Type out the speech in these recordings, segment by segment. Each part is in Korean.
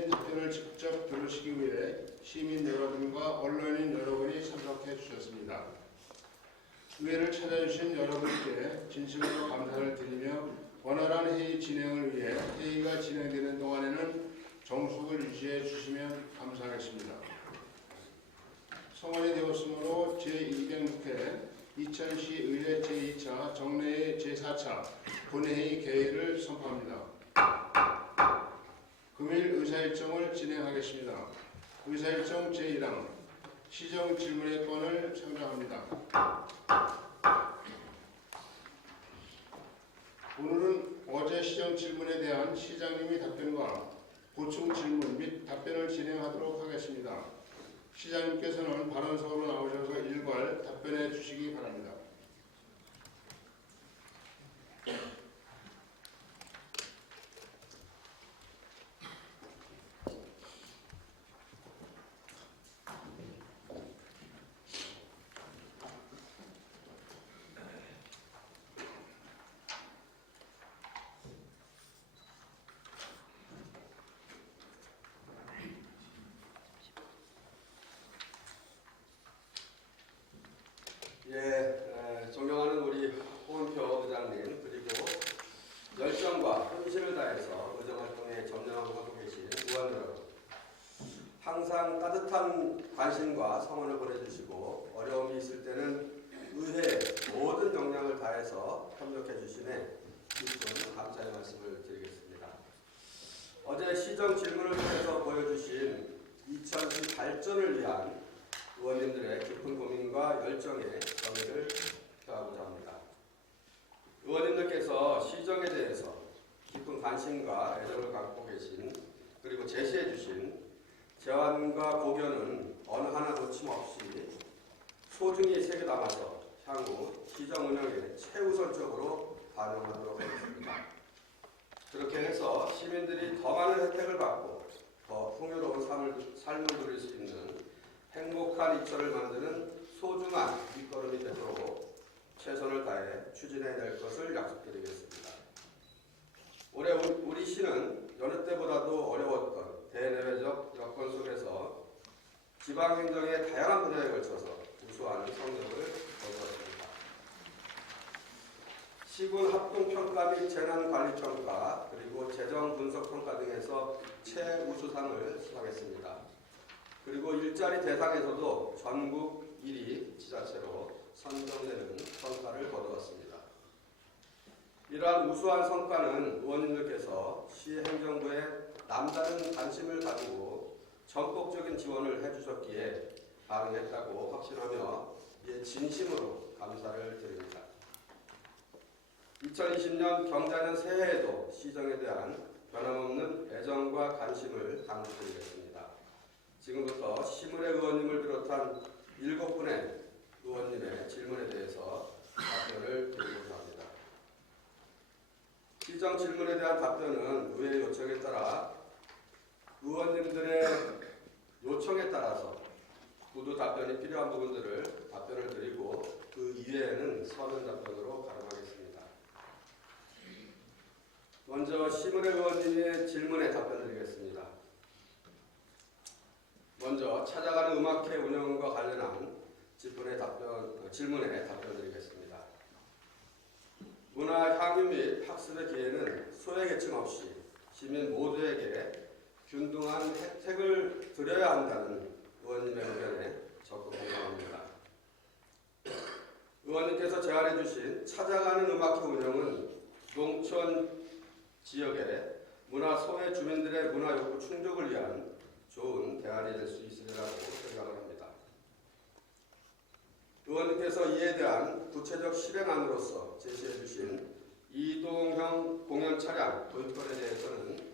의원님의 답변을 직접 들으시기 위해 시민 여러분과 언론인 여러분이 참석해 주셨습니다. 의회를 찾아주신 여러분께 진심으로 감사를 드리며 원활한 회의 진행을 위해 회의가 진행되는 동안에는 정숙을 유지해 주시면 감사하겠습니다. 성원이 되었으므로 제206회 이천시 의회 제2차 정례회 제4차 본회의 개회를 선포합니다. 금일 의사일정을 진행하겠습니다. 의사일정 제1항 시정 질문의 건을 상정합니다. 오늘은 어제 시정 질문에 대한 시장님의 답변과 보충 질문 및 답변을 진행하도록 하겠습니다. 시장님께서는 발언석으로 나오셔서 일괄 답변해 주시기 바랍니다. 존경하는 우리 홍원표 의장님, 그리고 열정과 헌신을 다해서 의정활동에 점령하고 계신 의원 여러분, 항상 따뜻한 관심과 성원을 보내주시고 어려움이 있을 때는 의회의 모든 역량을 다해서 협력해 주시네 깊은 감사의 말씀을 드리겠습니다. 어제 시정 질문을 통해서 보여주신 이천시 발전을 위한 의원님들의 깊은 고민과 열정에 정의를 표하고자 합니다. 의원님들께서 시정에 대해서 깊은 관심과 애정을 갖고 계신, 그리고 제시해 주신 제안과 고견은 어느 하나 놓침없이 소중히 새겨 담아서 향후 시정 운영에 최우선적으로 반영하도록 하겠습니다. 그렇게 해서 시민들이 더 많은 혜택을 받고 더 풍요로운 삶을 누릴 수 있는 행복한 이천을 만드는 소중한 밑거름이 되도록 최선을 다해 추진해낼 것을 약속드리겠습니다. 올해 우리 시는 여느 때보다도 어려웠던 대내외적 여건 속에서 지방행정의 다양한 분야에 걸쳐서 우수한 성적을 거두었습니다. 시군 합동평가 및 재난관리평가, 그리고 재정분석평가 등에서 최우수상을 수상했습니다. 그리고 일자리 대상에서도 전국 1위 지자체로 선정되는 성과를 거두었습니다. 이러한 우수한 성과는 의원님들께서 시행정부에 남다른 관심을 가지고 전폭적인 지원을 해주셨기에 가능했다고 확신하며 이에 진심으로 감사를 드립니다. 2020년 경자년 새해에도 시정에 대한 변함없는 애정과 관심을 강조드리겠습니다. 지금부터 시문회 의원님을 비롯한 7분의 의원님의 질문에 대해서 답변을 드리고자 합니다. 시정 질문에 대한 답변은 의회 요청에 따라 의원님들의 요청에 따라서 구두 답변이 필요한 부분들을 답변을 드리고 그 이외에는 서면 답변으로 가름하겠습니다. 먼저 시문회 의원님의 질문에 답변 드리겠습니다. 먼저 찾아가는 음악회 운영과 관련한 질문에 답변드리겠습니다. 문화 향유 및 학습의 기회는 소외계층 없이 시민 모두에게 균등한 혜택을 드려야 한다는 의원님의 의견에 적극 공감합니다. 의원님께서 제안해 주신 찾아가는 음악회 운영은 농촌 지역의 문화 소외 주민들의 문화 욕구 충족을 위한 좋은 대안이 될 수 있으리라고 생각을 합니다. 의원님께서 이에 대한 구체적 실행안으로서 제시해 주신 이동형 공연 차량 도입권에 대해서는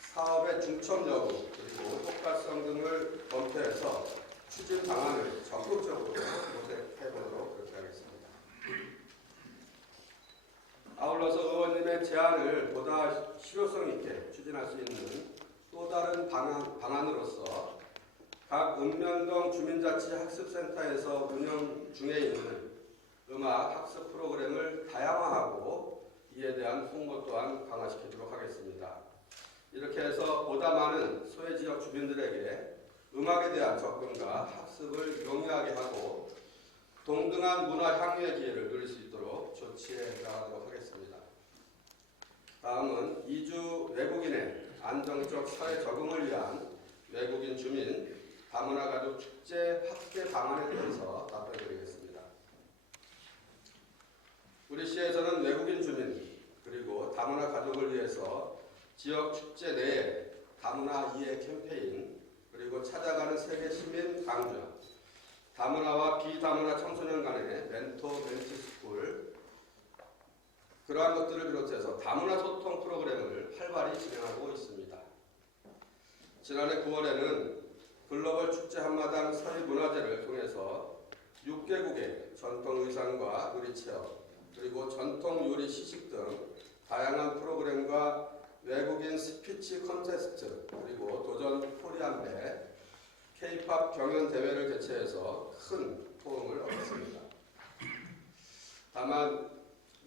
사업의 중점 여부 그리고 효과성 등을 검토해서 추진 방안을 적극적으로 모색해 보도록 그렇게 하겠습니다. 아울러서 의원님의 제안을 보다 실효성 있게 추진할 수 있는 또 다른 방안으로서 각 읍면동 주민자치학습센터에서 운영 중에 있는 음악 학습 프로그램을 다양화하고 이에 대한 홍보 또한 강화시키도록 하겠습니다. 이렇게 해서 보다 많은 소외지역 주민들에게 음악에 대한 접근과 학습을 용이하게 하고 동등한 문화 향유의 기회를 누릴 수 있도록 조치해 나가도록 하겠습니다. 다음은 이주 외국인의 안정적 사회 적응을 위한 외국인 주민 다문화 가족 축제 확대 방안에 대해서 답변드리겠습니다. 우리 시에서는 외국인 주민 그리고 다문화 가족을 위해서 지역 축제 내에 다문화 이해 캠페인 그리고 찾아가는 세계 시민 강좌 다문화와 비다문화 청소년 간의 멘토 멘티 스쿨 그러한 것들을 비롯해서 다문화 소통 프로그램을 활발히 진행하고 있습니다. 지난해 9월에는 글로벌 축제 한마당 서희문화제를 통해서 6개국의 전통 의상과 놀이체험 그리고 전통 요리 시식 등 다양한 프로그램과 외국인 스피치 콘테스트 그리고 도전 코리안배 K-팝 경연 대회를 개최해서 큰 호응을 얻었습니다. 다만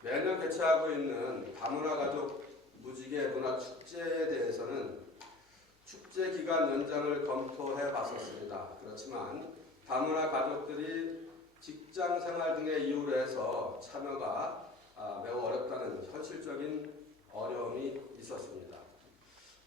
매년 개최하고 있는 다문화 가족 무지개 문화 축제에 대해서는 축제 기간 연장을 검토해 봤었습니다. 그렇지만 다문화 가족들이 직장 생활 등의 이유로 해서 참여가 매우 어렵다는 현실적인 어려움이 있었습니다.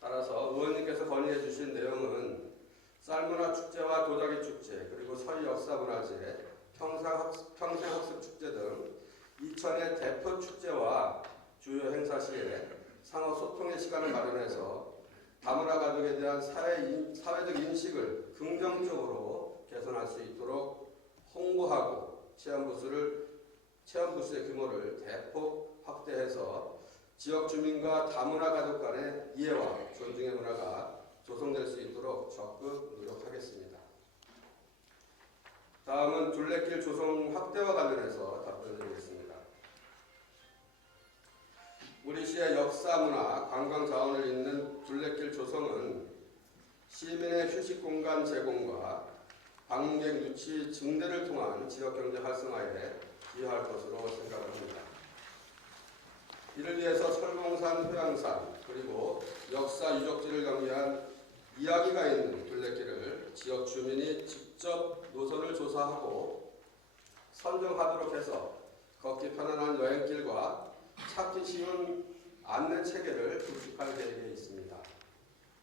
따라서 의원님께서 건의해 주신 내용은 쌀문화 축제와 도자기 축제 그리고 서희 역사문화제, 평생학습 축제 등 이천의 대표 축제와 주요 행사 시에 상호 소통의 시간을 마련해서 다문화 가족에 대한 사회적 인식을 긍정적으로 개선할 수 있도록 홍보하고 체험 부스의 규모를 대폭 확대해서 지역 주민과 다문화 가족 간의 이해와 존중의 문화가 조성될 수 있도록 적극 노력하겠습니다. 다음은 둘레길 조성 확대와 관련해서 답변드리겠습니다. 우리 시의 역사, 문화, 관광 자원을 잇는 둘레길 조성은 시민의 휴식 공간 제공과 방문객 유치 증대를 통한 지역경제 활성화에 기여할 것으로 생각합니다. 이를 위해서 설봉산, 효양산 그리고 역사 유적지를 경계한 이야기가 있는 둘레길을 지역 주민이 직접 노선을 조사하고 선정하도록 해서 걷기 편안한 여행길과 찾기 쉬운 안내 체계를 구축할 계획에 있습니다.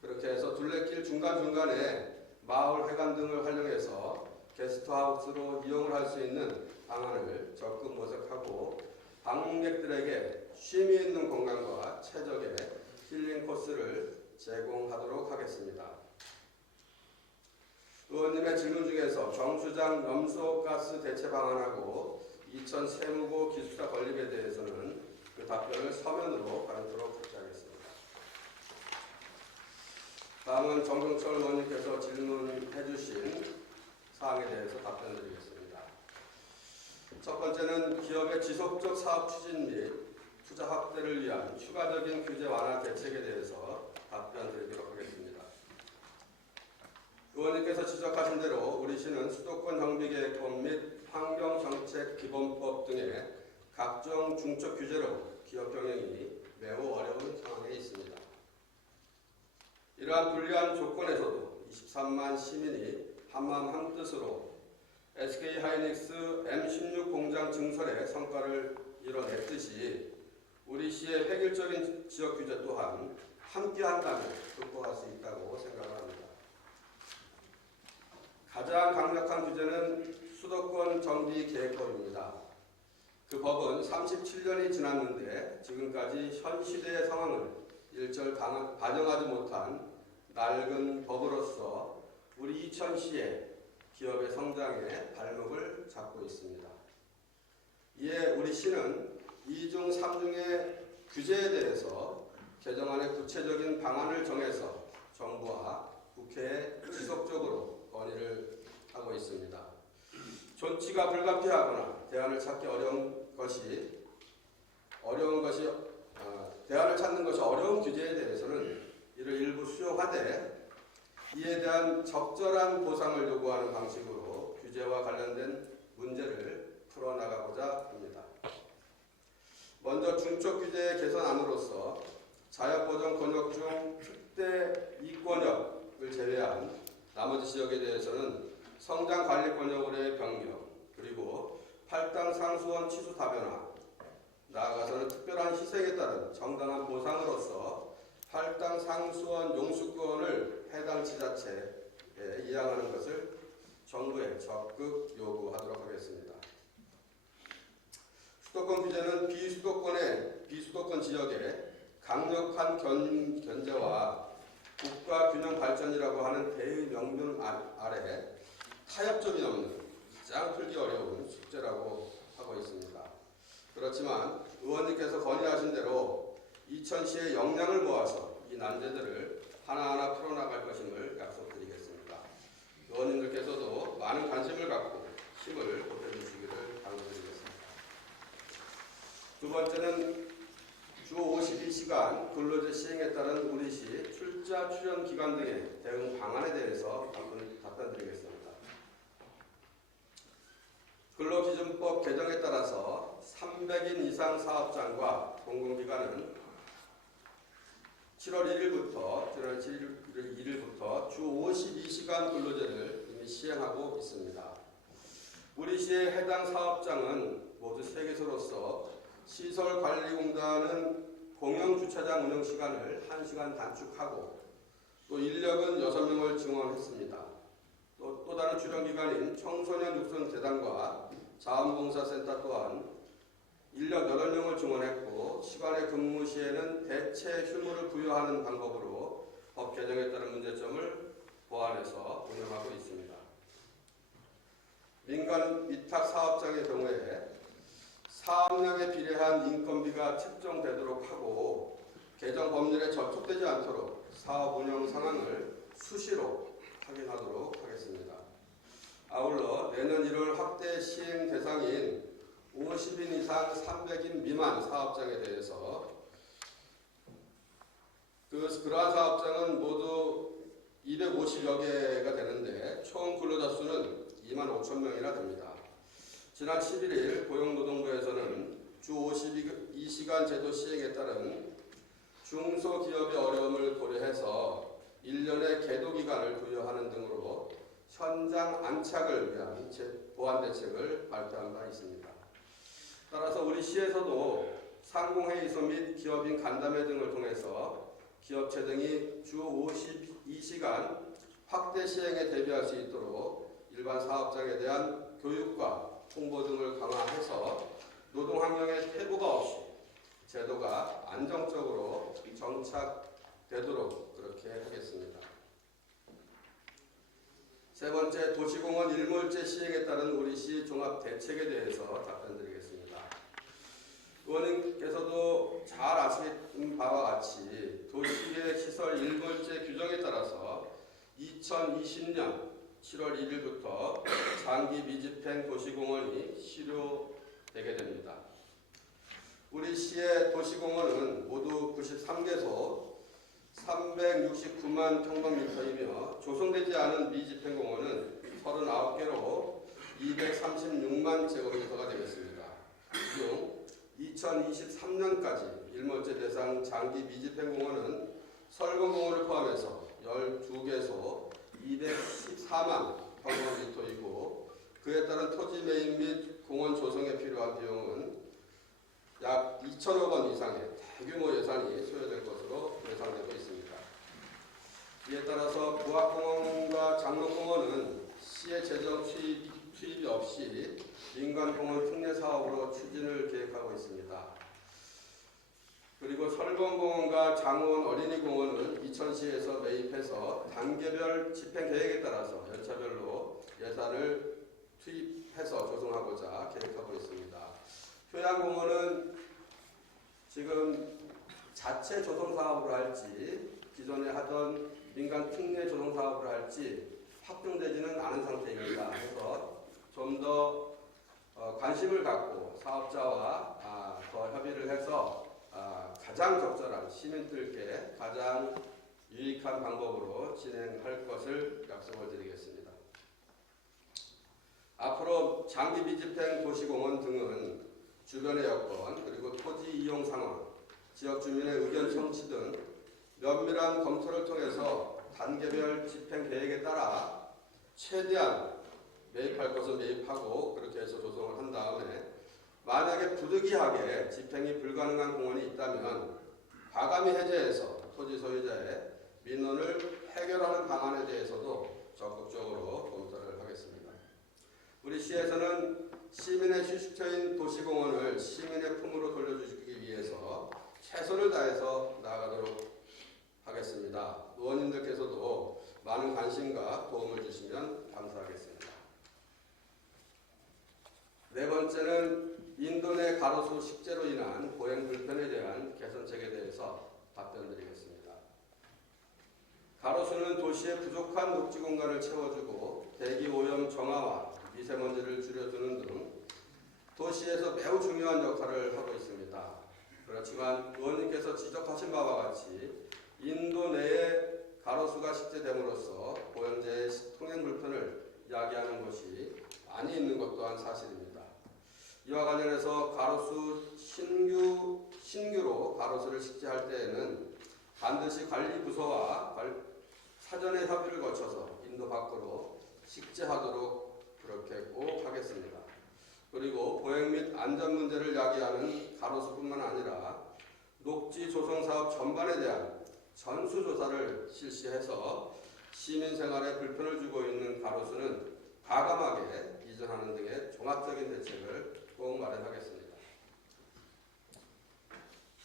그렇게 해서 둘레길 중간중간에 마을 회관 등을 활용해서 게스트하우스로 이용을 할 수 있는 방안을 적극 모색하고 방문객들에게 쉼이 있는 공간과 최적의 힐링 코스를 제공하도록 하겠습니다. 의원님의 질문 중에서 정수장 염소가스 대체 방안하고 이천 세무고 기숙사 건립에 대해서는 그 답변을 서면으로 받도록 하겠습니다. 다음은 정동철 의원님께서 질문해 주신 사항에 대해서 답변드리겠습니다. 첫 번째는 기업의 지속적 사업 추진 및 투자 확대를 위한 추가적인 규제 완화 대책에 대해서 답변드리도록 하겠습니다. 의원님께서 지적하신 대로 우리 시는 수도권 정비계획법 및 환경정책기본법 등의 각종 중첩 규제로 기업 경영이 매우 어려운 상황에 있습니다. 이러한 불리한 조건에서도 23만 시민이 한마음 한뜻으로 SK하이닉스 M16 공장 증설의 성과를 이뤄냈듯이 우리 시의 획일적인 지역 규제 또한 함께한다면 극복할 수 있다고 생각합니다. 가장 강력한 규제는 수도권 정비계획법입니다. 그 법은 37년이 지났는데 지금까지 현 시대의 상황을 일절 반영하지 못한 낡은 법으로서 우리 이천시의 기업의 성장에 발목을 잡고 있습니다. 이에 우리 시는 2중 3중의 규제에 대해서 개정안의 구체적인 방안을 정해서 정부와 국회에 지속적으로 건의를 하고 있습니다. 존치가 불가피하거나 대안을 찾기 대안을 찾는 것이 어려운 규제에 대해서는 이를 일부 수용하되 이에 대한 적절한 보상을 요구하는 방식으로 규제와 관련된 문제를 풀어나가고자 합니다. 먼저 중촉 규제의 개선안으로서 자연보전 권역 중 10대 이권역을 제외한 나머지 지역에 대해서는 성장관리권역으로의 변경, 그리고 팔당 상수원 취수 다변화, 나아가서는 특별한 희생에 따른 정당한 보상으로서 팔당 상수원 용수권을 해당 지자체에 이양하는 것을 정부에 적극 요구하도록 하겠습니다. 수도권 규제는 비수도권 지역의 강력한 견제와 국가 균형 발전이라고 하는 대의 명분 아래 타협점이 없는 가장 풀기 어려운 숙제라고 하고 있습니다. 그렇지만 의원님께서 건의하신 대로 이천시의 역량을 모아서 이 난제들을 하나하나 풀어나갈 것임을 약속드리겠습니다. 의원님들께서도 많은 관심을 갖고 힘을 보태주시기를 당부드리겠습니다. 두 번째는 주 52시간 근로제 시행에 따른 우리시 출자 출연 기간 등의 대응 방안에 대해서 답변드리겠습니다. 근로기준법 개정에 따라서 300인 이상 사업장과 공공기관은 7월 1일부터 주 52시간 근로제를 이미 시행하고 있습니다. 우리 시의 해당 사업장은 모두 3개소로서 시설관리공단은 공영주차장 운영시간을 1시간 단축하고 또 인력은 6명을 증원했습니다. 또 다른 주련기관인 청소년 육성재단과 자원봉사센터 또한 인력 8명을 증원했고 시간의 근무 시에는 대체 휴무를 부여하는 방법으로 법 개정에 따른 문제점을 보완해서 운영하고 있습니다. 민간 위탁 사업장의 경우에 사업량에 비례한 인건비가 책정되도록 하고 개정 법률에 접촉되지 않도록 사업 운영 상황을 수시로 확인하도록 하겠습니다. 아울러 내년 1월 확대 시행 대상인 50인 이상 300인 미만 사업장에 대해서 그러한 사업장은 모두 250여 개가 되는데 총 근로자 수는 2만 5천 명이나 됩니다. 지난 11일 고용노동부에서는 주 52시간 제도 시행에 따른 중소기업의 어려움을 고려해서 1년의 계도기간을 부여하는 등으로 현장 안착을 위한 보완 대책을 발표한 바 있습니다. 따라서 우리 시에서도 상공회의소 및 기업인 간담회 등을 통해서 기업체 등이 주 52시간 확대 시행에 대비할 수 있도록 일반 사업장에 대한 교육과 홍보 등을 강화해서 노동환경의 퇴보가 없이 제도가 안정적으로 정착되도록 그렇게 하겠습니다. 세 번째, 도시공원 일몰제 시행에 따른 우리시 종합대책에 대해서 답변드리겠습니다. 의원님께서도 잘 아시는 바와 같이 도시계 시설 일몰제 규정에 따라서 2020년 7월 1일부터 장기 미집행 도시공원이 실효되게 됩니다. 우리 시의 도시공원은 모두 93개소 369만 평방미터이며 조성되지 않은 미집행공원은 39개로 236만 제곱미터가 되겠습니다. 중 2023년까지 일몰제 대상 장기 미집행공원은 설공공원을 포함해서 12개소 214만 평방미터이고 그에 따른 토지 매입 및 공원 조성에 필요한 비용은 약 2천억 원 이상의 대규모 예산이 소요될 것으로 예상되고 있습니다. 이에 따라서 부학공원과 장롱공원은 시의 재정 투입이 없이 민간공원 특례 사업으로 추진을 계획하고 있습니다. 그리고 설봉공원과 장원 어린이공원은 이천시에서 매입해서 단계별 집행 계획에 따라서 연차별로 예산을 투입해서 조성하고자 계획하고 있습니다. 효양공원은 지금 자체 조성 사업으로 할지 기존에 하던 민간 특례 조성 사업으로 할지 확정되지는 않은 상태입니다. 그래서 좀 더 관심을 갖고 사업자와 더 협의를 해서 가장 적절한 시민들께 가장 유익한 방법으로 진행할 것을 약속을 드리겠습니다. 앞으로 장기 미집행 도시공원 등은 주변의 여건 그리고 토지 이용 상황, 지역 주민의 의견 청취 등 면밀한 검토를 통해서 단계별 집행 계획에 따라 최대한 매입할 것은 매입하고 그렇게 해서 조성을 한 다음에 만약에 부득이하게 집행이 불가능한 공원이 있다면 과감히 해제해서 토지 소유자의 민원을 해결하는 방안에 대해서도 적극적으로 검토를 하겠습니다. 우리 시에서는 시민의 휴식처인 도시공원을 시민의 품으로 돌려주기 위해서 최선을 다해서 나아가도록 하겠습니다. 의원님들께서도 많은 관심과 도움을 주시면 감사하겠습니다. 네 번째는 인도 내 가로수 식재로 인한 보행 불편에 대한 개선책에 대해서 답변드리겠습니다. 가로수는 도시의 부족한 녹지 공간을 채워주고 대기 오염 정화와 미세먼지를 줄여주는 등 도시에서 매우 중요한 역할을 하고 있습니다. 그렇지만 의원님께서 지적하신 바와 같이 인도 내에 가로수가 식재됨으로써 보행자의 통행 불편을 야기하는 것이 많이 있는 것 또한 사실입니다. 이와 관련해서 가로수 신규로 가로수를 식재할 때에는 반드시 관리부서와 사전의 협의를 거쳐서 인도 밖으로 식재하도록 그렇게 꼭 하겠습니다. 그리고 보행 및 안전 문제를 야기하는 가로수뿐만 아니라 녹지 조성 사업 전반에 대한 전수조사를 실시해서 시민 생활에 불편을 주고 있는 가로수는 과감하게 이전하는 등의 종합적인 대책을 꼭 마련하겠습니다.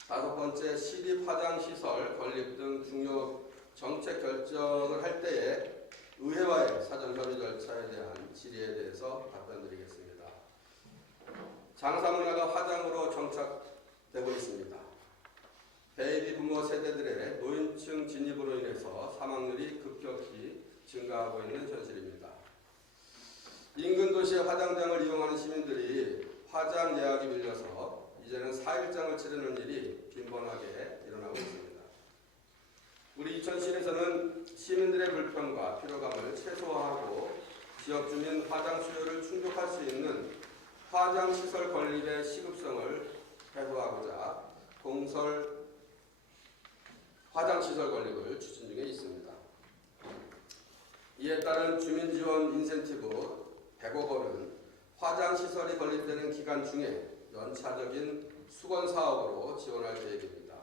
다섯 번째, 시립 화장시설 건립 등 중요 정책 결정을 할 때에 의회와의 사전 협의 절차에 대한 질의에 대해서 답변드리겠습니다. 장사문화가 화장으로 정착되고 있습니다. 베이비 부모 세대들의 노인층 진입으로 인해서 사망률이 급격히 증가하고 있는 현실입니다. 인근 도시의 화장장을 이용하는 시민들이 화장 예약이 밀려서 이제는 4일장을 치르는 일이 빈번하게 일어나고 있습니다. 우리 이천시에서는 시민들의 불편과 피로감을 최소화하고 지역 주민 화장 수요를 충족할 수 있는 화장시설 건립의 시급성을 해소하고자 공설 화장시설 건립을 추진 중에 있습니다. 이에 따른 주민지원 인센티브 100억 원은 화장시설이 건립되는 기간 중에 연차적인 수건사업으로 지원할 계획입니다.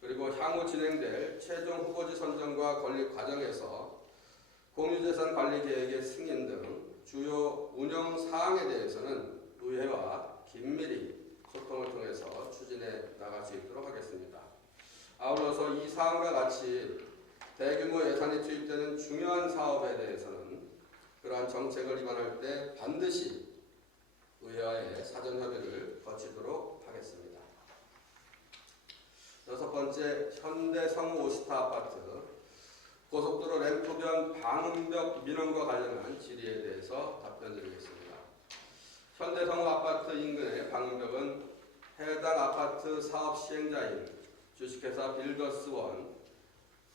그리고 향후 진행될 최종 후보지 선정과 건립 과정에서 공유재산 관리 계획의 승인 등 주요 운영 사항에 대해서는 의회와 긴밀히 소통을 통해서 추진해 나갈 수 있도록 하겠습니다. 아울러서 이 사항과 같이 대규모 예산이 투입되는 중요한 사업에 대해서는 그러한 정책을 입안할 때 반드시 의회와의 사전 협의를 거치도록 하겠습니다. 여섯 번째, 현대성우 오스타 아파트 고속도로 램프변 방음벽 민원과 관련한 질의에 대해서 답변드리겠습니다. 현대성우 아파트 인근의 방음벽은 해당 아파트 사업 시행자인 주식회사 빌더스원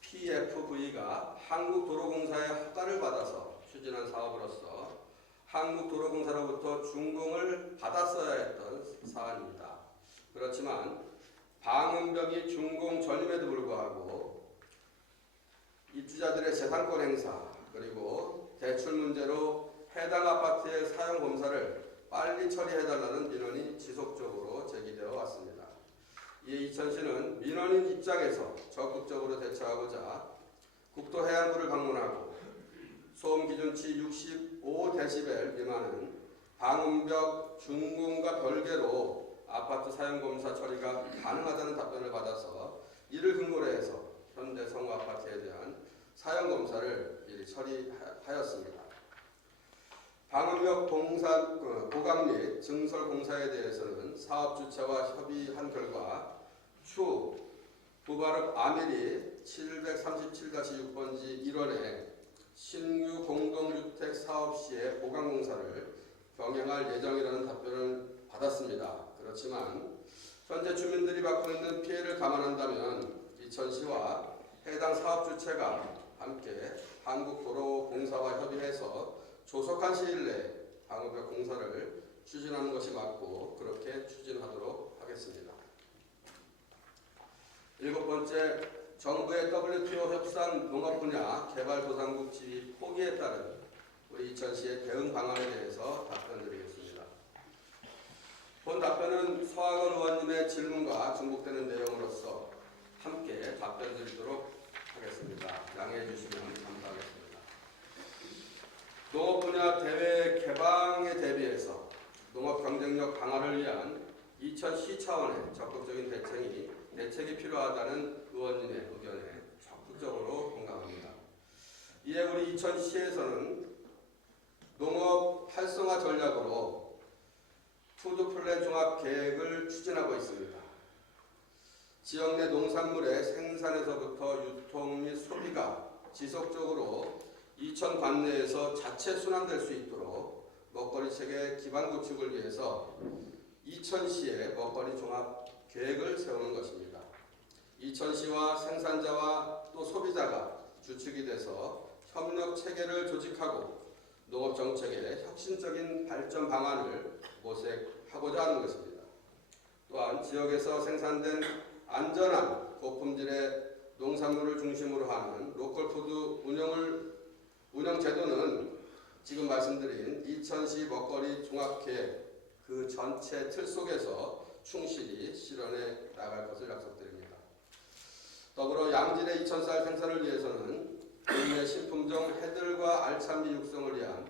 PFV가 한국도로공사의 허가를 받아서 추진한 사업으로서 한국도로공사로부터 준공을 받았어야 했던 사안입니다. 그렇지만 방음벽이 준공 전임에도 불구하고 입주자들의 재산권 행사 그리고 대출 문제로 해당 아파트의 사용 검사를 빨리 처리해달라는 민원이 지속적으로 제기되어 왔습니다. 이에 이천시는 민원인 입장에서 적극적으로 대처하고자 국토해양부를 방문하고 소음 기준치 65데시벨 미만은 방음벽 준공과 별개로 아파트 사용검사 처리가 가능하다는 답변을 받아서 이를 근거로 해서 현대성우 아파트에 대한 사용검사를 미리 처리하였습니다. 방음벽 보강 및 증설 공사에 대해서는 사업 주체와 협의한 결과 추 부바르 아밀이 737-6번지 1원에 신규 공동주택 사업 시의 보강 공사를 병행할 예정이라는 답변을 받았습니다. 그렇지만 현재 주민들이 받고 있는 피해를 감안한다면 이천시와 해당 사업 주체가 함께 한국도로공사와 협의해서 조속한 시일 내에 방음벽 공사를 추진하는 것이 맞고 그렇게 추진하도록 하겠습니다. 일곱 번째, 정부의 WTO 협상 농업 분야 개발도상국 지위 포기에 따른 우리 이천시의 대응 방안에 대해서 답변드리겠습니다. 본 답변은 서학원 의원님의 질문과 중복되는 내용으로서 함께 답변드리도록 하겠습니다. 양해해 주시면 감사하겠습니다. 농업 분야 대외 개방에 대비해서 농업 경쟁력 강화를 위한 이천시 차원의 적극적인 대책이 필요하다는 의원님의 의견에 적극적으로 공감합니다. 이에 우리 이천시에서는 농업 활성화 전략으로 푸드플랜 종합 계획을 추진하고 있습니다. 지역 내 농산물의 생산에서부터 유통 및 소비가 지속적으로 이천 관내에서 자체 순환될 수 있도록 먹거리 체계 기반 구축을 위해서 이천시의 먹거리 종합 계획을 세우는 것입니다. 이천시와 생산자와 또 소비자가 주축이 돼서 협력 체계를 조직하고 농업 정책의 혁신적인 발전 방안을 모색하고자 하는 것입니다. 또한 지역에서 생산된 안전한 고품질의 농산물을 중심으로 하는 로컬푸드 운영 제도는 지금 말씀드린 이천시 먹거리 종합계획 그 전체 틀 속에서 충실히 실현해 나갈 것을 약속드립니다. 더불어 양질의 이천쌀 생산을 위해서는 국내 신품종 해들과 알찬미 육성을 위한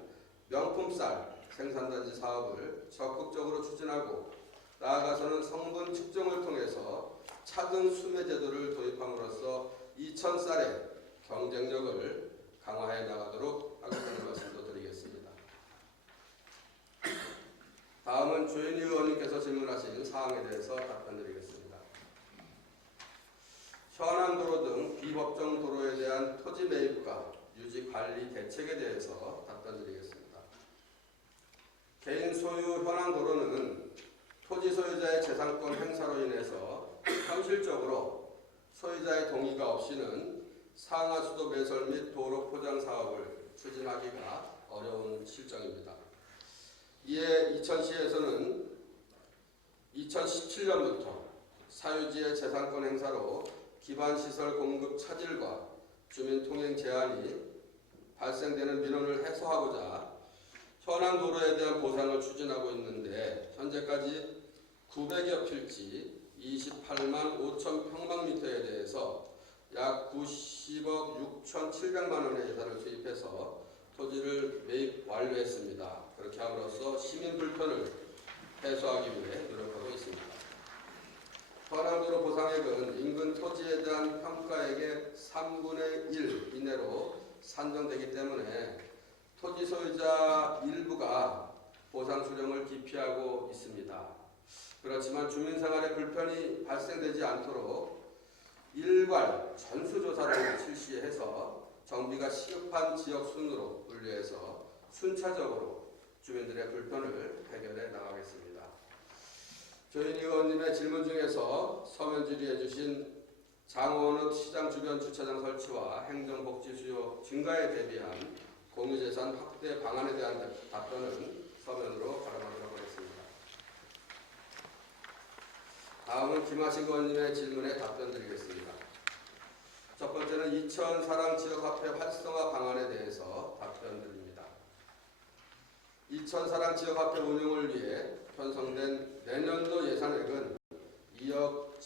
명품쌀 생산단지 사업을 적극적으로 추진하고 나아가서는 성분 측정을 통해서 차등 수매 제도를 도입함으로써 이천쌀의 경쟁력을 강화해 나가도록 하겠다는 말씀도 드리겠습니다. 다음은 조현희 의원님께서 질문하신 사항에 대해서 답변드리겠습니다. 현안도로 등 비법정 도로에 대한 토지 매입과 유지 관리 대책에 대해서 답변드리겠습니다. 개인 소유 현황도로는 토지 소유자의 재산권 행사로 인해서 현실적으로 소유자의 동의가 없이는 상하수도 매설 및 도로 포장 사업을 추진하기가 어려운 실정입니다. 이에 이천시에서는 2017년부터 사유지의 재산권 행사로 기반시설 공급 차질과 주민 통행 제한이 발생되는 민원을 해소하고자 현황 도로에 대한 보상을 추진하고 있는데 현재까지 900여 필지 28만 5천 평방미터에 대해서 약 90억 6,700만 원의 예산을 투입해서 토지를 매입 완료했습니다. 그렇게 함으로써 시민 불편을 해소하기 위해 노력하고 있습니다. 현황도로 보상액은 인근 토지에 대한 평가액의 3분의 1 이내로 산정되기 때문에 토지 소유자 일부가 보상 수령을 기피하고 있습니다. 그렇지만 주민 생활에 불편이 발생되지 않도록 일괄 전수조사를 실시해서 정비가 시급한 지역 순으로 분류해서 순차적으로 주민들의 불편을 해결해 나가겠습니다. 조현희 의원님의 질문 중에서 서면 질의해 주신 장원읍 시장 주변 주차장 설치와 행정복지 수요 증가에 대비한 공유재산 확대 방안에 대한 답변은 서면으로 발언하도록 하겠습니다. 다음은 김하식 의원님의 질문에 답변드리겠습니다. 첫 번째는 이천 사랑 지역화폐 활성화 방안에 대해서 답변드립니다. 이천 사랑 지역화폐 운영을 위해 편성된 내년도 예산액은 2억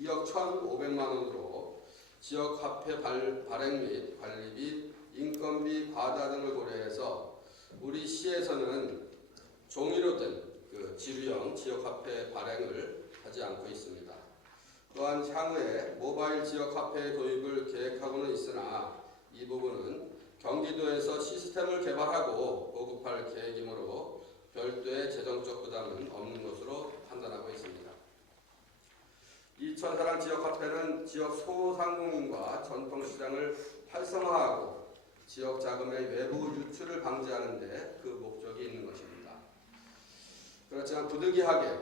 1,500만 원으로 지역화폐 발행 및 관리비, 인건비, 과다 등을 고려해서 우리 시에서는 종이로 된 지류형 지역화폐 발행을 하지 않고 있습니다. 또한 향후에 모바일 지역화폐 도입을 계획하고는 있으나 이 부분은 경기도에서 시스템을 개발하고 보급할 계획이므로 별도의 재정적 부담은 없는 것으로 판단하고 있습니다. 이천 사랑 지역화폐는 지역 소상공인과 전통시장을 활성화하고 지역 자금의 외부 유출을 방지하는 데 그 목적이 있는 것입니다. 그렇지만 부득이하게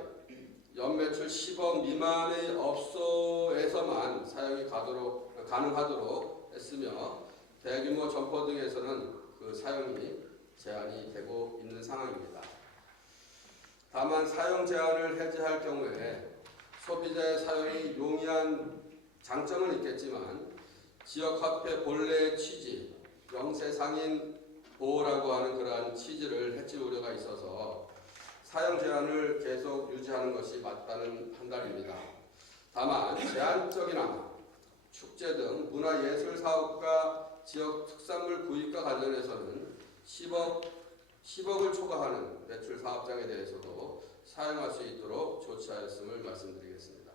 연매출 10억 미만의 업소에서만 사용이 가능하도록 했으며 대규모 점포 등에서는 그 사용이 제한이 되고 있는 상황입니다. 다만 사용 제한을 해제할 경우에 소비자의 사용이 용이한 장점은 있겠지만 지역화폐 본래의 취지, 명세상인 보호라고 하는 그러한 취지를 해칠 우려가 있어서 사용 제한을 계속 유지하는 것이 맞다는 판단입니다. 다만 제한적이나 축제 등 문화예술 사업과 지역 특산물 구입과 관련해서는 10억을 초과하는 매출 사업장에 대해서도 사용할 수 있도록 조치하였음을 말씀드리겠습니다.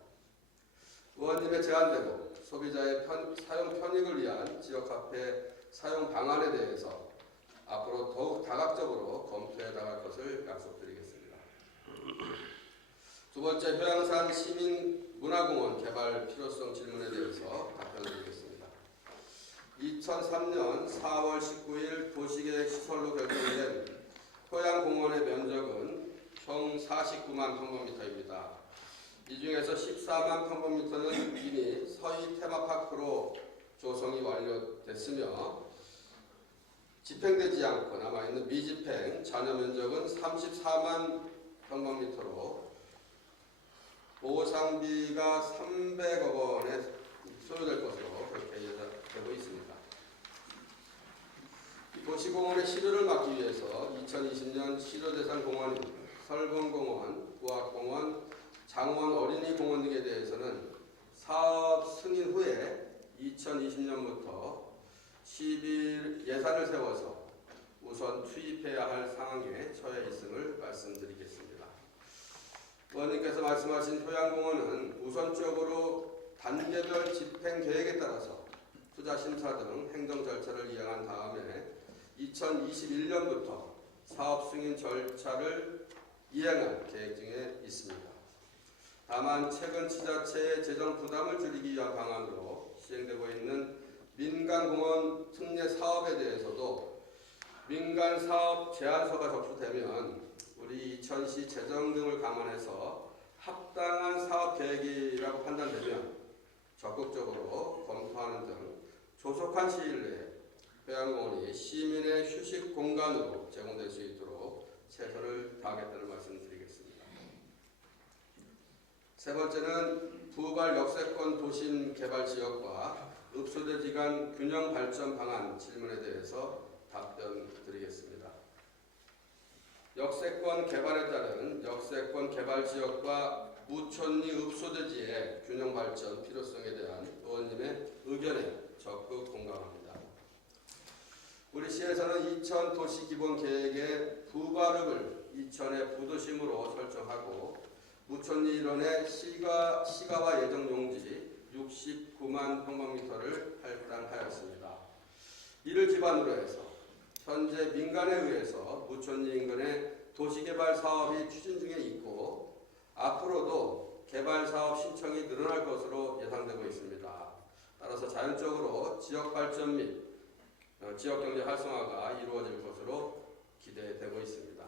의원님의 제안대로 소비자의 사용 편익을 위한 지역화폐 사용 방안에 대해서 앞으로 더욱 다각적으로 검토해 나갈 것을 약속드리겠습니다. 두 번째, 효양산 시민문화공원 개발 필요성 질문에 대해서 답변드리겠습니다. 2003년 4월 19일 도시계획 시설로 결정된 효양공원의 면적은 총 49만 평방미터입니다. 이 중에서 14만 평방미터는 이미 서희 테마파크로 조성이 완료됐으며 집행되지 않고 남아있는 미집행 잔여 면적은 34만 평방미터로 보상비가 300억 원에 소요될 것으로 그렇게 예상되고 있습니다. 도시공원의 실효를 막기 위해서 2020년 실효대상 공원인 설봉공원, 부학공원, 장원 어린이공원 등에 대해서는 사업 승인 후에 2020년부터 10일 예산을 세워서 우선 투입해야 할 상황에 처해 있음을 말씀드리겠습니다. 의원님께서 말씀하신 효양공원은 우선적으로 단계별 집행 계획에 따라서 투자심사 등 행정 절차를 이행한 다음에 2021년부터 사업 승인 절차를 이행할 계획 중에 있습니다. 다만 최근 지자체의 재정 부담을 줄이기 위한 방안으로 시행되고 있는 민간공원 특례 사업에 대해서도 민간 사업 제안서가 접수되면 우리 이천시 재정 등을 감안해서 합당한 사업 계획이라고 판단되면 적극적으로 검토하는 등 조속한 시일 내에 효양공원이 시민의 휴식 공간으로 제공될 수 있도록 최선을 다하겠다는 말씀드리겠습니다. 세 번째는 부발 역세권 도심 개발 지역과 읍소대지 간 균형 발전 방안 질문에 대해서 답변 드리겠습니다. 역세권 개발에 따른 역세권 개발 지역과 무촌리 읍소대지의 균형 발전 필요성에 대한 의원님의 의견에 적극 공감합니다. 우리 시에서는 이천 도시기본계획의 부발읍을 이천의 부도심으로 설정하고 무촌리 일원의 시가와 예정 용지 69만 평방미터를 할당하였습니다. 이를 기반으로 해서 현재 민간에 의해서 무촌리 인근의 도시개발 사업이 추진 중에 있고 앞으로도 개발 사업 신청이 늘어날 것으로 예상되고 있습니다. 따라서 자연적으로 지역 발전 및 지역 경제 활성화가 이루어질 것으로 기대되고 있습니다.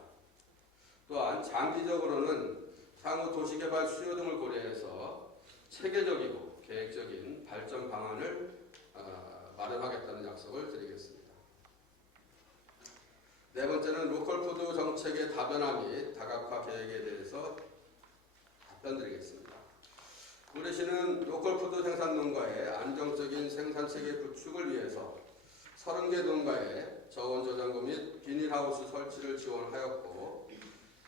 또한 장기적으로는 향후 도시개발 수요 등을 고려해서 체계적이고 계획적인 발전 방안을 마련하겠다는 약속을 드리겠습니다. 네 번째는 로컬푸드 정책의 다변화 및 다각화 계획에 대해서 답변드리겠습니다. 우리 시는 로컬푸드 생산 농가의 안정적인 생산체계 구축을 위해서 30개 농가에 저온 저장고 및 비닐하우스 설치를 지원하였고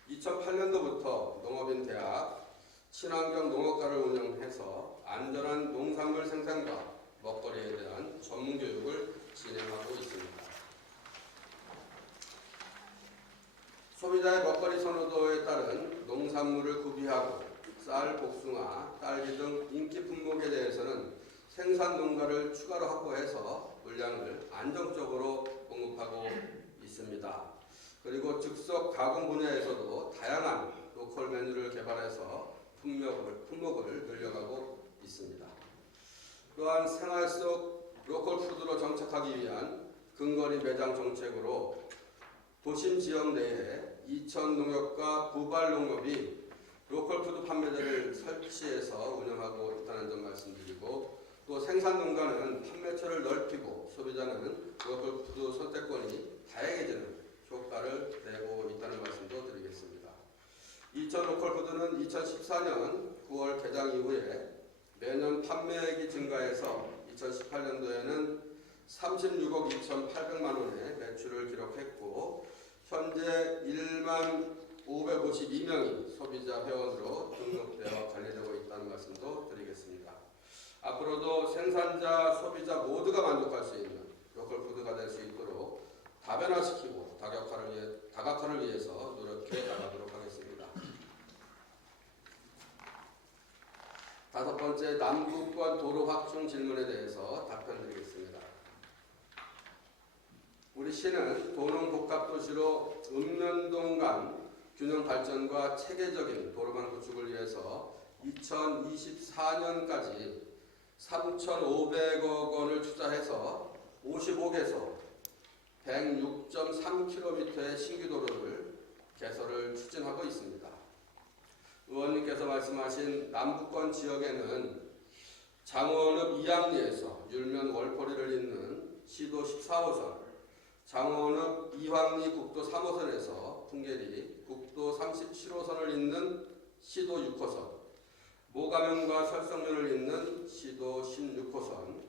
2008년도부터 농업인 대학 친환경 농업과를 운영해서 안전한 농산물 생산과 먹거리에 대한 전문 교육을 진행하고 있습니다. 소비자의 먹거리 선호도에 따른 농산물을 구비하고 쌀, 복숭아, 딸기 등 인기 품목에 대해서는 생산 농가를 추가로 확보해서 물량을 안정적으로 공급하고 있습니다. 그리고 즉석 가공 분야에서도 다양한 로컬 메뉴를 개발해서 품목을 늘려가고 있습니다. 또한 생활 속 로컬 푸드로 정착하기 위한 근거리 매장 정책으로 도심 지역 내에 이천 농협과 부발 농협이 로컬 푸드 판매대를 설치해서 운영하고 있다는 점 말씀드리고 또 생산 농가는 판매처를 넓히고 소비자는 로컬 푸드 선택권이 다양해지는 효과를 내고 있다는 말씀도 드리겠습니다. 이천 로컬 푸드는 2014년 9월 개장 이후에 매년 판매액이 증가해서 2018년도에는 36억 2,800만 원의 매출을 기록했고 현재 1만 552명이 소비자 회원으로 등록되어 관리되고 있다는 말씀도 드리겠습니다. 앞으로도 생산자, 소비자 모두가 만족할 수 있는 로컬 푸드가 될 수 있도록 다변화시키고 다각화를 위해서 노력해 나가도록 하겠습니다. 다섯 번째, 남부권 도로 확충 질문에 대해서 답변드리겠습니다. 우리 시는 도농복합도시로 읍면동 간 균형 발전과 체계적인 도로망 구축을 위해서 2024년까지 3,500억 원을 투자해서 55개소 106.3km의 신규 도로를 개설을 추진하고 있습니다. 의원님께서 말씀하신 남부권 지역에는 장원읍 이항리에서 율면 월포리를 잇는 시도 14호선, 장원읍 이황리 국도 3호선에서 풍계리 국도 37호선을 잇는 시도 6호선, 모가면과 설성면을 잇는 시도 16호선,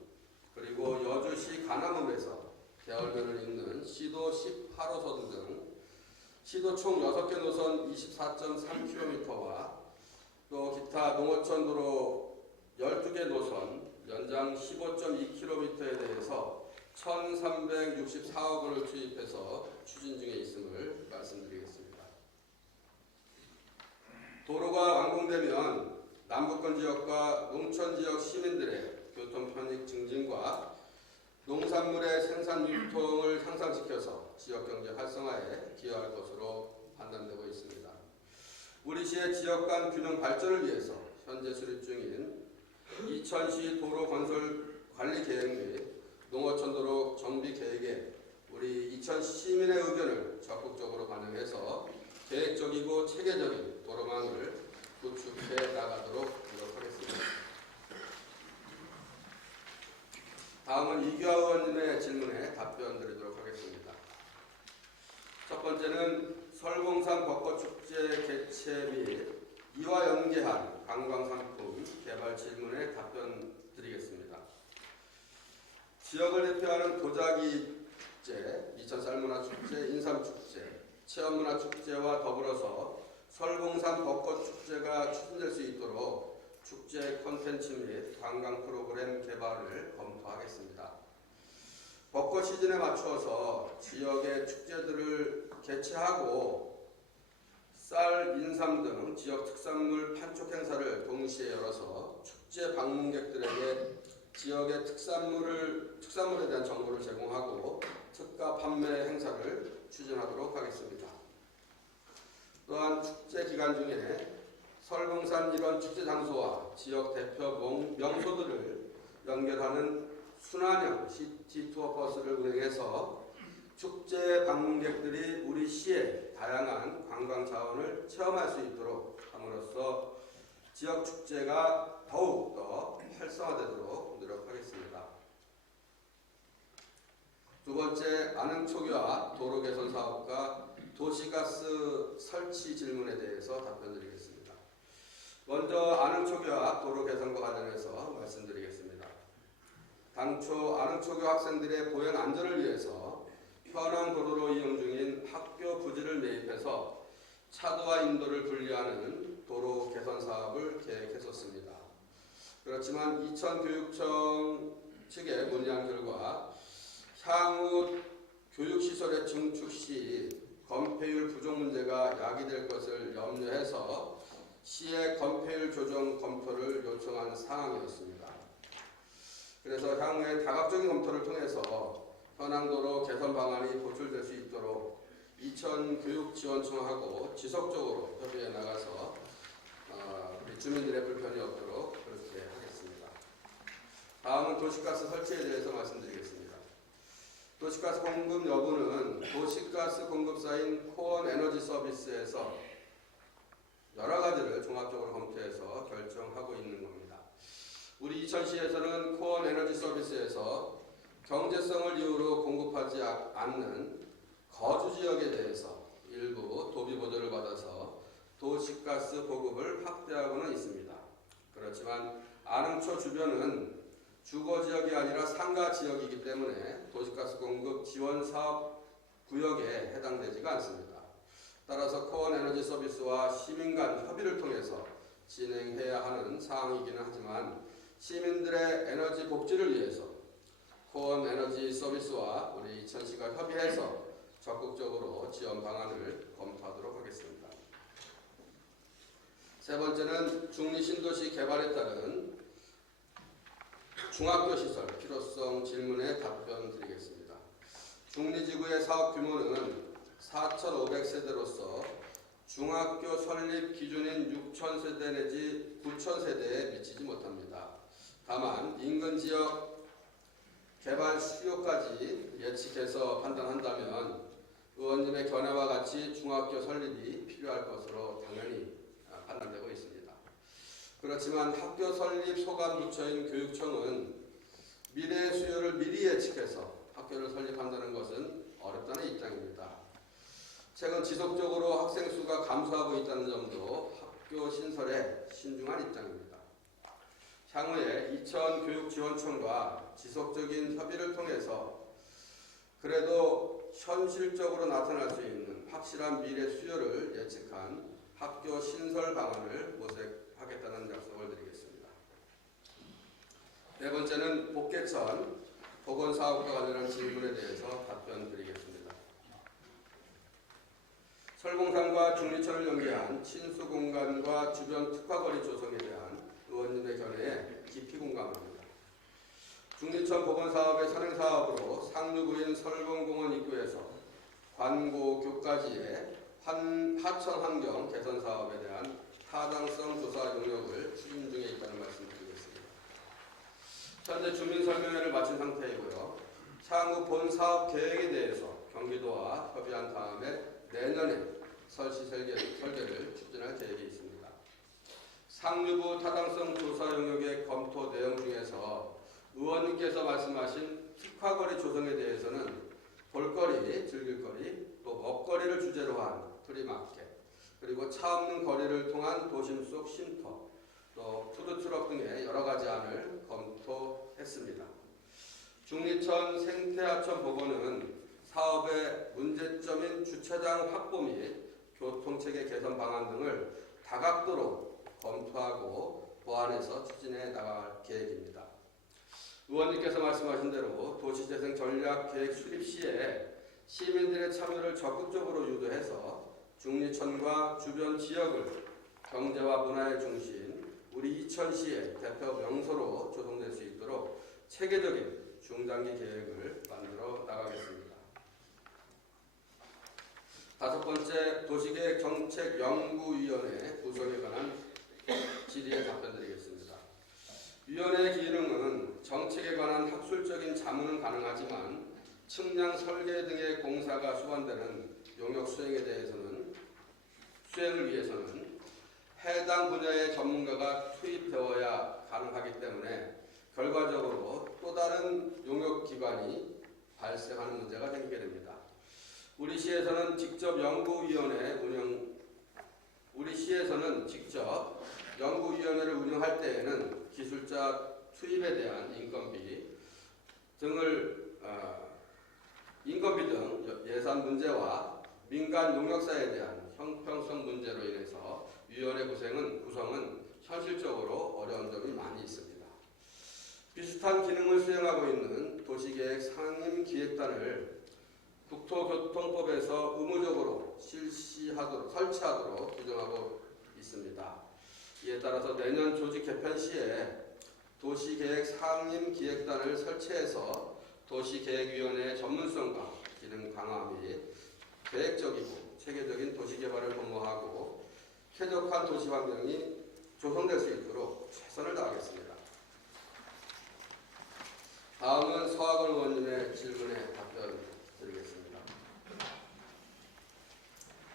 그리고 여주시 가남읍에서 대월면을 잇는 시도 18호선 등 시도 총 6개 노선 24.3km와 또 기타 농어촌도로 12개 노선 연장 15.2km에 대해서 1,364억 원을 투입해서 추진 중에 있음을 말씀드리겠습니다. 도로가 완공되면 남부권 지역과 농촌 지역 시민들의 교통 편익 증진과 농산물의 생산 유통을 향상시켜서 지역 경제 활성화에 기여할 것으로 판단되고 있습니다. 우리 시의 지역 간 균형 발전을 위해서 현재 수립 중인 이천시 도로 건설 관리 계획 및 농어촌도로 정비 계획에 우리 이천시 시민의 의견을 적극적으로 반영해서 계획적이고 체계적인 도로망을 구축해 나가도록 노력하겠습니다. 다음은 이규하 의원님의 질문에 답변 드리도록 하겠습니다. 첫 번째는 설봉산 벚꽃축제 개최 및 이와 연계한 관광상품 개발 질문에 답변 드리겠습니다. 지역을 대표하는 도자기 축제, 이천 쌀문화축제, 인삼축제, 체험문화축제와 더불어서 설봉산 벚꽃축제가 추진될 수 있도록 축제 콘텐츠 및 관광 프로그램 개발을 검토하겠습니다. 벚꽃 시즌에 맞추어서 지역의 축제들을 개최하고 쌀, 인삼 등 지역 특산물 판촉 행사를 동시에 열어서 축제 방문객들에게 지역의 특산물에 대한 정보를 제공하고 특가 판매 행사를 추진하도록 하겠습니다. 또한 축제 기간 중에 설봉산 일원 축제 장소와 지역 대표 명소들을 연결하는 순환형 시티 투어 버스를 운행해서 축제 방문객들이 우리 시의 다양한 관광 자원을 체험할 수 있도록 함으로써 지역 축제가 더욱 더 활성화되도록 노력하겠습니다. 두 번째, 안흥초교화 도로 개선 사업과 도시가스 설치 질문에 대해서 답변드리겠습니다. 먼저 안흥초교화 도로 개선과 관련해서 말씀드리겠습니다. 당초 안흥초교 학생들의 보행 안전을 위해서 현황 도로로 이용 중인 학교 부지를 매입해서 차도와 인도를 분리하는 도로 개선 사업을 계획했었습니다. 그렇지만 이천교육청 측에 문의한 결과 향후 교육시설의 증축 시 건폐율 부족 문제가 야기될 것을 염려해서 시의 건폐율 조정 검토를 요청한 상황이었습니다. 그래서 향후에 다각적인 검토를 통해서 현황도로 개선 방안이 도출될 수 있도록 이천교육지원청하고 지속적으로 협의해 나가서 우리 주민들의 불편이 없도록 그렇게 하겠습니다. 다음은 도시가스 설치에 대해서 말씀드리겠습니다. 도시가스 공급 여부는 도시가스 공급사인 코원 에너지 서비스에서 여러 가지를 종합적으로 검토해서 결정하고 있는 겁니다. 우리 이천시에서는 코원 에너지 서비스에서 경제성을 이유로 공급하지 않는 거주 지역에 대해서 일부 도비 보조를 받아서 도시가스 보급을 확대하고는 있습니다. 그렇지만 안흥초 주변은 주거지역이 아니라 상가지역이기 때문에 도시가스 공급 지원 사업 구역에 해당되지가 않습니다. 따라서 코원 에너지 서비스와 시민 간 협의를 통해서 진행해야 하는 사항이기는 하지만 시민들의 에너지 복지를 위해서 코원 에너지 서비스와 우리 이천시가 협의해서 적극적으로 지원 방안을 검토하도록 하겠습니다. 세 번째는 중리 신도시 개발에 따른 중학교 시설 필요성 질문에 답변 드리겠습니다. 중리지구의 사업 규모는 4,500세대로서 중학교 설립 기준인 6,000세대 내지 9,000세대에 미치지 못합니다. 다만 인근 지역 개발 수요까지 예측해서 판단한다면 의원님의 견해와 같이 중학교 설립이 필요할 것으로 당연히 판단되고 있습니다. 그렇지만 학교 설립 소관부처인 교육청은 미래의 수요를 미리 예측해서 학교를 설립한다는 것은 어렵다는 입장입니다. 최근 지속적으로 학생 수가 감소하고 있다는 점도 학교 신설에 신중한 입장입니다. 향후에 이천교육지원청과 지속적인 협의를 통해서 그래도 현실적으로 나타날 수 있는 확실한 미래 수요를 예측한 학교 신설 방안을 모색하겠다는 약속을 드리겠습니다. 네 번째는 복개천 보건사업과 관련한 질문에 대해서 답변 드리겠습니다. 설봉산과 중리천을 연계한 친수공간과 주변 특화거리 조성에 대한 의원님의 견해에 깊이 공감합니다. 중리천 보건사업의 선행사업으로 상류구인 설봉공원 입구에서 관고교까지의 하천환경 개선 사업에 대한 타당성 조사 용역을 추진 중에 있다는 말씀드리겠습니다. 현재 주민설명회를 마친 상태이고요. 향후 본 사업 계획에 대해서 경기도와 협의한 다음에 내년에 설치 설계를 추진할 계획이 있습니다. 상류부 타당성 조사 영역의 검토 내용 중에서 의원님께서 말씀하신 특화거리 조성에 대해서는 볼거리, 즐길거리, 또 먹거리를 주제로 한 프리마켓, 그리고 차 없는 거리를 통한 도심 속 쉼터, 또 푸드트럭 등의 여러 가지 안을 검토했습니다. 중리천 생태하천 복원은 사업의 문제점인 주차장 확보 및 교통체계 개선 방안 등을 다각도로 검토하고 보완해서 추진해 나갈 계획입니다. 의원님께서 말씀하신 대로 도시재생 전략 계획 수립 시에 시민들의 참여를 적극적으로 유도해서 중리천과 주변 지역을 경제와 문화의 중심, 우리 이천시의 대표 명소로 조성될 수 있도록 체계적인 중장기 계획을 만들어 나가겠습니다. 다섯 번째, 도시계획정책연구위원회 구성에 관한 질의에 답변드리겠습니다. 위원회의 기능은 정책에 관한 학술적인 자문은 가능하지만 측량 설계 등의 공사가 수반되는 용역 수행을 위해서는 해당 분야의 전문가가 투입되어야 가능하기 때문에 결과적으로 또 다른 용역기관이 발생하는 문제가 생기게 됩니다. 우리 시에서는 직접 연구위원회를 운영할 때에는 기술자 투입에 대한 인건비 등 예산 문제와 민간 용역사에 대한 형평성 문제로 인해서 위원회 구성은 현실적으로 어려운 점이 많이 있습니다. 비슷한 기능을 수행하고 있는 도시계획 상임기획단을 국토교통법에서 의무적으로 설치하도록 규정하고 있습니다. 이에 따라서 내년 조직 개편 시에 도시계획 상임기획단을 설치해서 도시계획위원회의 전문성과 기능 강화 및 계획적이고 체계적인 도시개발을 도모하고 쾌적한 도시환경이 조성될 수 있도록 최선을 다하겠습니다. 다음은 서학원 의원님의 질문에 답변 드리겠습니다.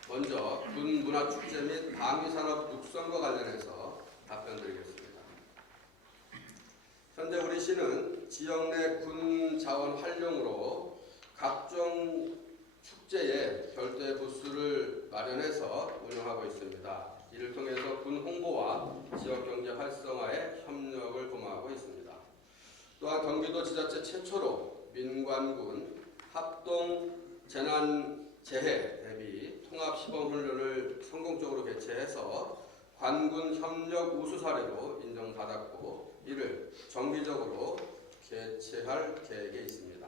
먼저 군 문화축제 및 방위산업 육성과 관련해서 답변 드리겠습니다. 현재 우리 시는 지역 내 군 자원 활용으로 각종 축제에 별도의 부스를 마련해서 운영하고 있습니다. 이를 통해서 군 홍보와 지역 경제 활성화에 협력을 도모하고 있습니다. 또한 경기도 지자체 최초로 민관군 합동 재난재해 대비 통합 시범 훈련을 성공적으로 개최해서 관군 협력 우수 사례로 인정받았고 이를 정기적으로 개최할 계획에 있습니다.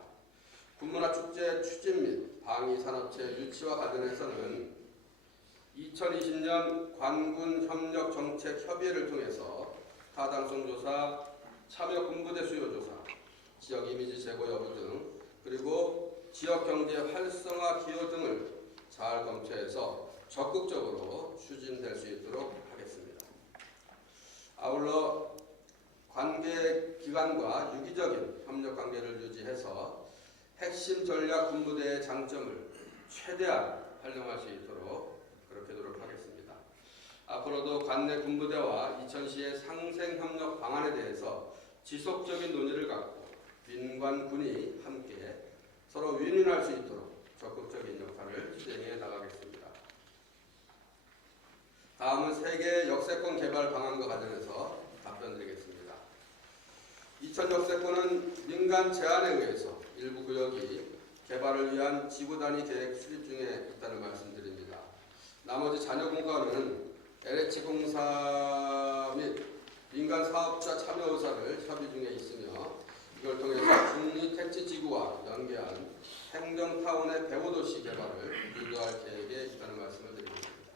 군문화축제 추진 및 방위산업체 유치와 관련해서는 2020년 관군협력정책협의회를 통해서 타당성 조사, 참여 군부대 수요 조사, 지역 이미지 제고 여부 등 그리고 지역 경제 활성화 기여 등을 잘 검토해서 적극적으로 추진될 수 있도록 하겠습니다. 아울러 관계 기관과 유기적인 협력 관계를 유지해서 핵심 전략 군부대의 장점을 최대한 활용할 수 있도록 그렇게 노력하겠습니다. 앞으로도 관내 군부대와 이천시의 상생 협력 방안에 대해서 지속적인 논의를 갖고 민관군이 함께 서로 윈윈할 수 있도록 적극적인 역할을 수행해 나가겠습니다. 다음은 세계 역세권 개발 방안과 관련해서 답변드리겠습니다. 이천 역세권은 민간 제안에 의해서 일부 구역이 개발을 위한 지구 단위 계획 수립 중에 있다는 말씀드립니다. 나머지 잔여 공간은 LH 공사 및 민간 사업자 참여 의사를 협의 중에 있으며 이걸 통해서 중리 택지지구와 연계한 행정타운의 배후도시 개발을 유도할 계획에 있다는 말씀을 드리겠습니다.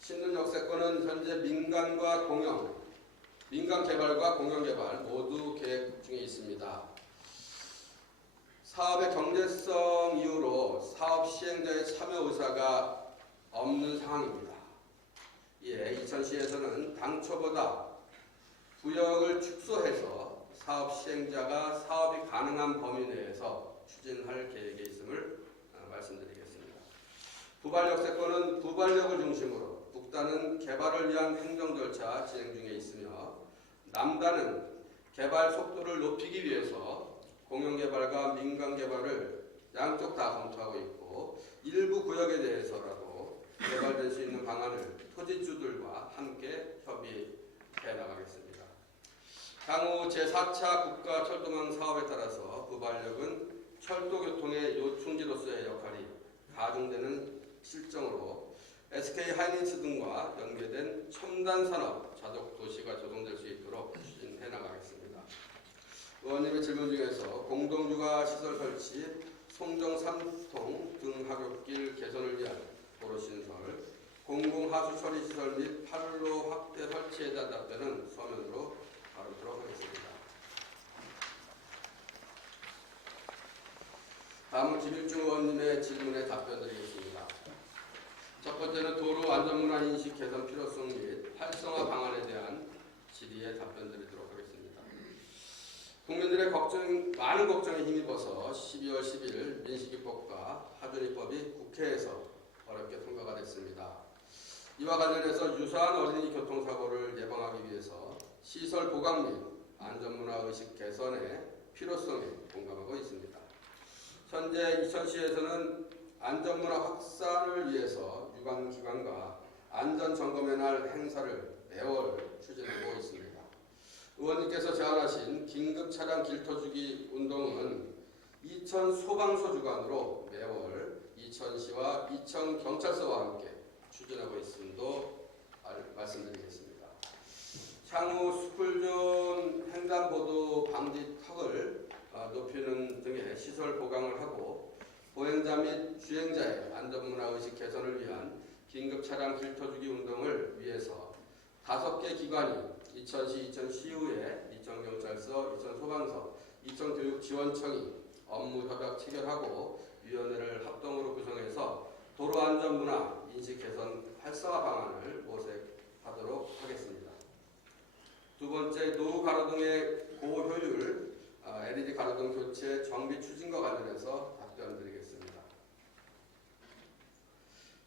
신논 역세권은 현재 민간 개발과 공영 개발 모두 계획 중에 있습니다. 사업의 경제성 이유로 사업 시행자의 참여 의사가 없는 상황입니다. 이에 이천시에서는 당초보다 구역을 축소해서 사업 시행자가 사업이 가능한 범위 내에서 추진할 계획에 있음을 말씀드리겠습니다. 부발 역세권은 부발역을 중심으로 북단은 개발을 위한 행정 절차 진행 중에 있으며 남단은 개발 속도를 높이기 위해서 공영개발과 민간개발을 양쪽 다 검토하고 있고 일부 구역에 대해서라도 개발될 수 있는 방안을 토지주들과 함께 협의해 나가겠습니다. 향후 제4차 국가철도망 사업에 따라서 부발역은 철도교통의 요충지로서의 역할이 가중되는 실정으로 SK하이닉스 등과 연계된 첨단산업 자족도시가 조성될 수 있도록 추진해 나가겠습니다. 의원님의 질문 중에서 공동육아 시설 설치, 송정 3통 등 하굣길 개선을 위한 도로 신설, 공공하수 처리 시설 및 판로 확대 설치에 대한 답변은 서면으로 다루도록 하겠습니다. 다음은 김일중 의원님의 질문에 답변드리겠습니다. 첫 번째는 도로 안전문화 인식 개선 필요성 및 활성화 방안에 대한 질의에 답변드리도록 하겠습니다. 국민들의 많은 걱정에 힘입어서 12월 10일 민식이법과 하준이법이 국회에서 어렵게 통과가 됐습니다. 이와 관련해서 유사한 어린이 교통사고를 예방하기 위해서 시설 보강 및 안전문화 의식 개선의 필요성에 공감하고 있습니다. 현재 이천시에서는 안전문화 확산을 위해서 유관기관과 안전점검의 날 행사를 매월 추진하고 있습니다. 의원님께서 제안하신 긴급차량 길터주기 운동은 이천 소방서 주관으로 매월 이천시와 이천경찰서와 함께 추진하고 있음도 말씀드리겠습니다. 향후 스쿨존 횡단보도 방지 턱을 높이는 등의 시설 보강을 하고 보행자 및 주행자의 안전문화 의식 개선을 위한 긴급차량 길터주기 운동을 위해서 5개 기관이 이천시, 이천시의회, 이천경찰서, 이천소방서, 이천교육지원청이 업무협약 체결하고 위원회를 합동으로 구성해서 도로안전문화 인식 개선 활성화 방안을 모색하도록 하겠습니다. 두 번째, 노후 가로등의 고효율 LED 가로등 교체 정비 추진과 관련해서 답변드리겠습니다.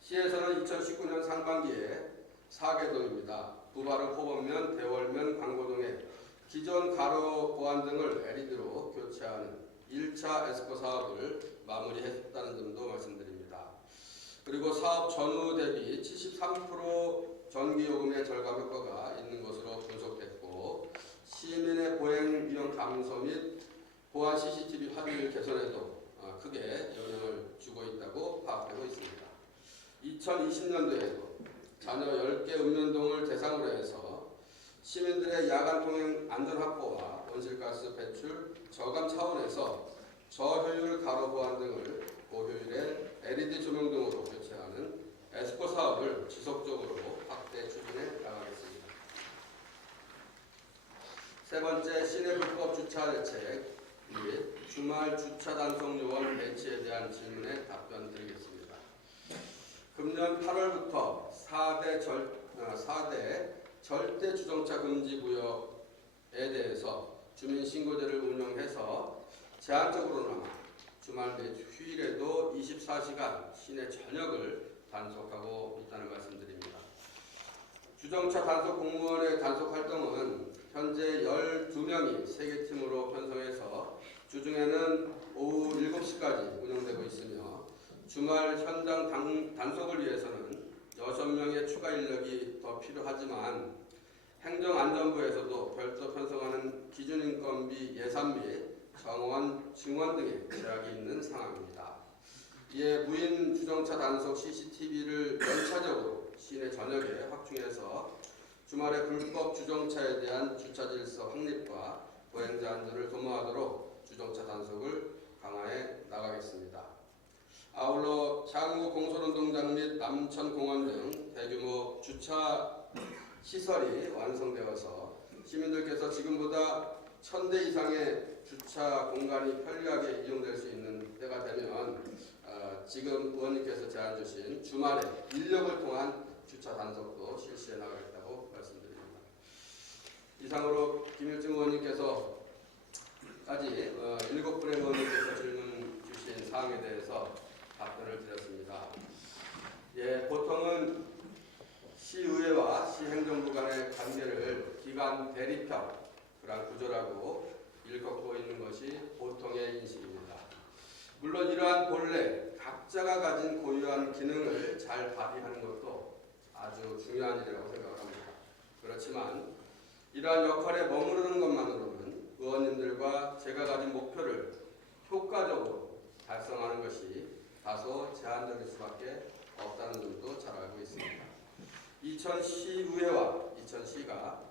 시에서는 2019년 상반기에 4개동입니다. 부발은 호범면, 대월면, 광고동에 기존 가로 보안 등을 LED로 교체하는 1차 에스코 사업을 마무리했다는 점도 말씀드립니다. 그리고 사업 전후 대비 73% 전기요금의 절감 효과가 있는 것으로 분석됐고 시민의 보행 위험 감소 및 보안 CCTV 활용 개선에도 크게 영향을 주고 있다고 파악되고 있습니다. 2020년도에도 자녀 10개 읍면동을 대상으로 해서 시민들의 야간 통행 안전 확보와 온실가스 배출 저감 차원에서 저효율 가로 보안 등을 고효율의 LED 조명 등으로 교체하는 에스코 사업을 지속적으로 확대 추진해 나가겠습니다. 세 번째, 시내 불법 주차 대책 및 주말 주차 단속 요원 배치에 대한 질문에 답변 드리겠습니다. 금년 8월부터 4대 절대 주정차 금지 구역에 대해서 주민신고제를 운영해서 제한적으로나마 주말 및 휴일에도 24시간 시내 전역을 단속하고 있다는 말씀드립니다. 주정차 단속 공무원의 단속 활동은 현재 12명이 3개 팀으로 편성해서 주중에는 오후 7시까지 운영되고 있으며 주말 현장 단속을 위해서는 6명의 추가 인력이 더 필요하지만 행정안전부에서도 별도 편성하는 기준인건비 예산 및 정원, 증원 등의 제약이 있는 상황입니다. 이에 무인 주정차 단속 CCTV를 연차적으로 시내 전역에 확충해서 주말의 불법 주정차에 대한 주차 질서 확립과 보행자 안전을 도모하도록 주정차 단속을 강화해 나가겠습니다. 아울러 향후 공설운동장 및 남천공원 등 대규모 주차 시설이 완성되어서 시민들께서 지금보다 1000대 이상의 주차 공간이 편리하게 이용될 수 있는 때가 되면 지금 의원님께서 제안 주신 주말에 인력을 통한 주차 단속도 실시해 나가겠다고 말씀드립니다. 이상으로 김일중 의원님께서 까지 7분의 의원님께서 질문 주신 사항에 대해서 답변을 드렸습니다. 예, 보통은 시의회와 시행정부 간의 관계를 기관 대립형 그런 구조라고 일컫고 있는 것이 보통의 인식입니다. 물론 이러한 본래 각자가 가진 고유한 기능을 잘 발휘하는 것도 아주 중요한 일이라고 생각을 합니다. 그렇지만 이러한 역할에 머무르는 것만으로는 의원님들과 제가 가진 목표를 효과적으로 달성하는 것이 다소 제한적일 수밖에 없다는 점도 잘 알고 있습니다. 이천시의회와 이천시가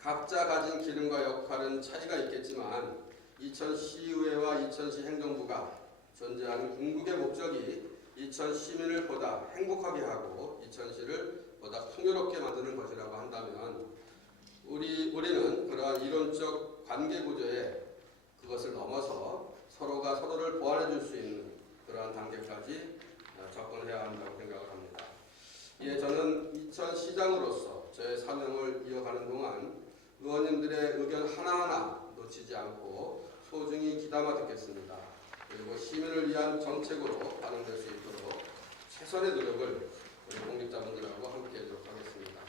각자 가진 기능과 역할은 차이가 있겠지만 이천시의회와 이천시 행정부가 존재하는 궁극의 목적이 이천 시민을 보다 행복하게 하고 이천시를 보다 풍요롭게 만드는 것이라고 한다면 우리는 그러한 이론적 관계 구조에 그것을 넘어서 서로가 서로를 보완해 줄 수 있는 그러한 단계까지 접근해야 한다고 생각을 합니다. 예, 저는 이천시장으로서 저의 사명을 이어가는 동안 의원님들의 의견 하나하나 놓치지 않고 소중히 귀담아 듣겠습니다. 그리고 시민을 위한 정책으로 반영될 수 있도록 최선의 노력을 우리 공직자분들하고 함께 해도록 하겠습니다.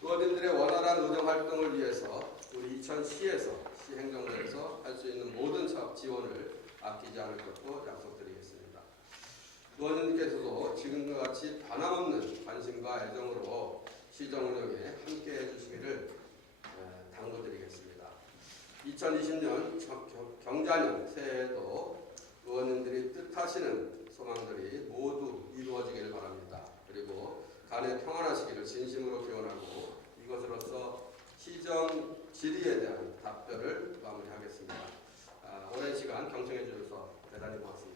의원님들의 원활한 의정 활동을 위해서 우리 이천시에서 시행정부에서 할 수 있는 모든 사업 지원을 아끼지 않을 것도 약속드리겠습니다. 의원님께서도 지금과 같이 변함없는 관심과 애정으로 시정 운영에 함께 해주시기를 당부드리겠습니다. 2020년 경자년 새해에도 의원님들이 뜻하시는 소망들이 모두 이루어지기를 바랍니다. 그리고 간에 평안하시기를 진심으로 기원하고 이것으로서 시정 질의에 대한 답변을 마무리하겠습니다. 오랜 시간 경청해 주셔서 대단히 고맙습니다.